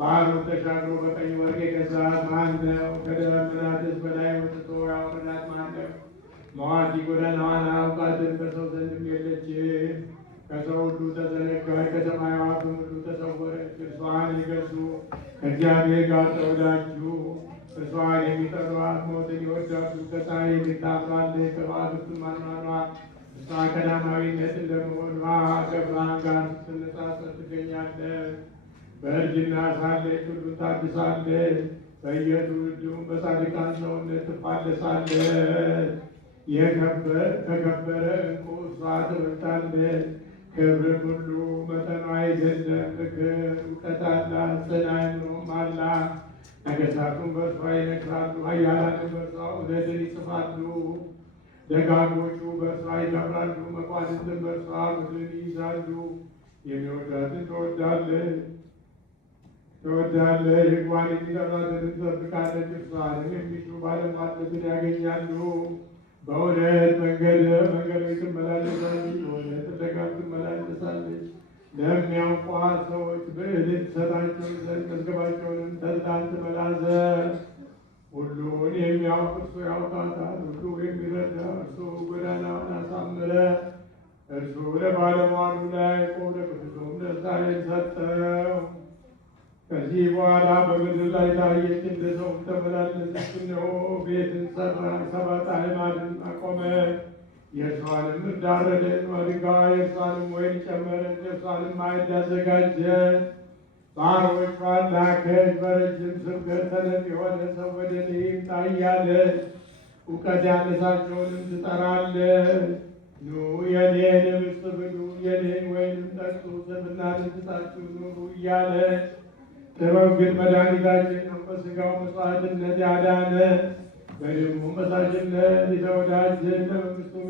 ባህሩን ተሻግሮ በቀኝ ወርቅ የገዛት ማን ነው? ከደመናትስ በላይ ወጥቶ ያወረዳት ማን ነው? መዋቲ ጎዳናዋን አያውቃትም፣ በሰው ዘንድም የለችም። ከሰው ሁሉ ተዘነጋች፣ ከሰማይ አዕዋፍም ሁሉ ተሰወረች። እርሷን ይገዙ ከእግዚአብሔር ጋር ተወዳጁ። እርሷን የሚጠሯት ሞትን ይወዳሉ። ከፀሐይ የምታምራለች፣ ከዋክብትም አኗኗር። እርሷ ቀዳማዊነት እንደመሆኗ ከብርሃን ጋር ስትነጻጸር ትገኛለች። በእርጅና ሳለች ሁሉን ታድሳለች፣ በየትውልዱም በጻድቃን ሰውነት ትፋለሳለች። ከከበረ ዕንቁ እርሷ ትበልጣለች። ክብርም ሁሉ መጠኗ አይደለም። ምክር እውቀት አላት፣ ጽና አእምሮም አላት። ነገሥታቱም በእርሷ ይነግሣሉ፣ ኃያላንም በእርሷ እውነትን ይጽፋሉ። ደጋጎቹ በእርሷ ይከብራሉ፣ መኳንንትም በእርሷ ምድርን ይይዛሉ። የሚወዳትን ትወዳለች ሕግዋን የሚጠብቃትን ትጠብቃለች። እርሷንም የሚሹ ባለሟልነትን ያገኛሉ። በእውነት መንገዶች ትመላለሳለች፣ በእውነት ፍለጋም ትመላለሳለች። ለሚያውቋት ሰዎች ብዕልን ትሰጣቸው ዘንድ መዝገባቸውንም ተድላን ትመላ ዘንድ። ሁሉን የሚያውቅ እርሱ ያውቃታል፣ ሁሉ የሚረዳ እርሱ ጎዳናዋን አሳመረ። እርሱ ለባለሟሉ ለያዕቆብ ለቅዱሱም ለእስራኤል ሰጠው። ከዚህ በኋላ በምድር ላይ ታየች፣ እንደ ሰውም ተመላለሰች። እነሆ ቤትን ሠራ፣ 7 አዕማድን አቆመ። የእርሷንም እርድ አረደ፣ አድጋ የእርሷንም ወይን ጨመረች፣ የእርሷንም ማዕድ አዘጋጀች። ባሮቿን ላከች፣ በረጅም ስብከት ሰነፍ የሆነ ሰው ወደ እኔ ይምጣ እያለች እውቀት ያነሳቸውንም ትጠራለች። ኑ የኔን ኅብስት ብሉ፣ የኔን ወይንም ጠጡ፣ ስንፍናን ትታችሁ ኑሩ እያለች ጥበብ ግን መድኃኒታችን ነው። በሥጋው መሥዋዕትነት ያዳነ በደሙ ፈሳሽነት የተወዳጀን ለመንግሥቱም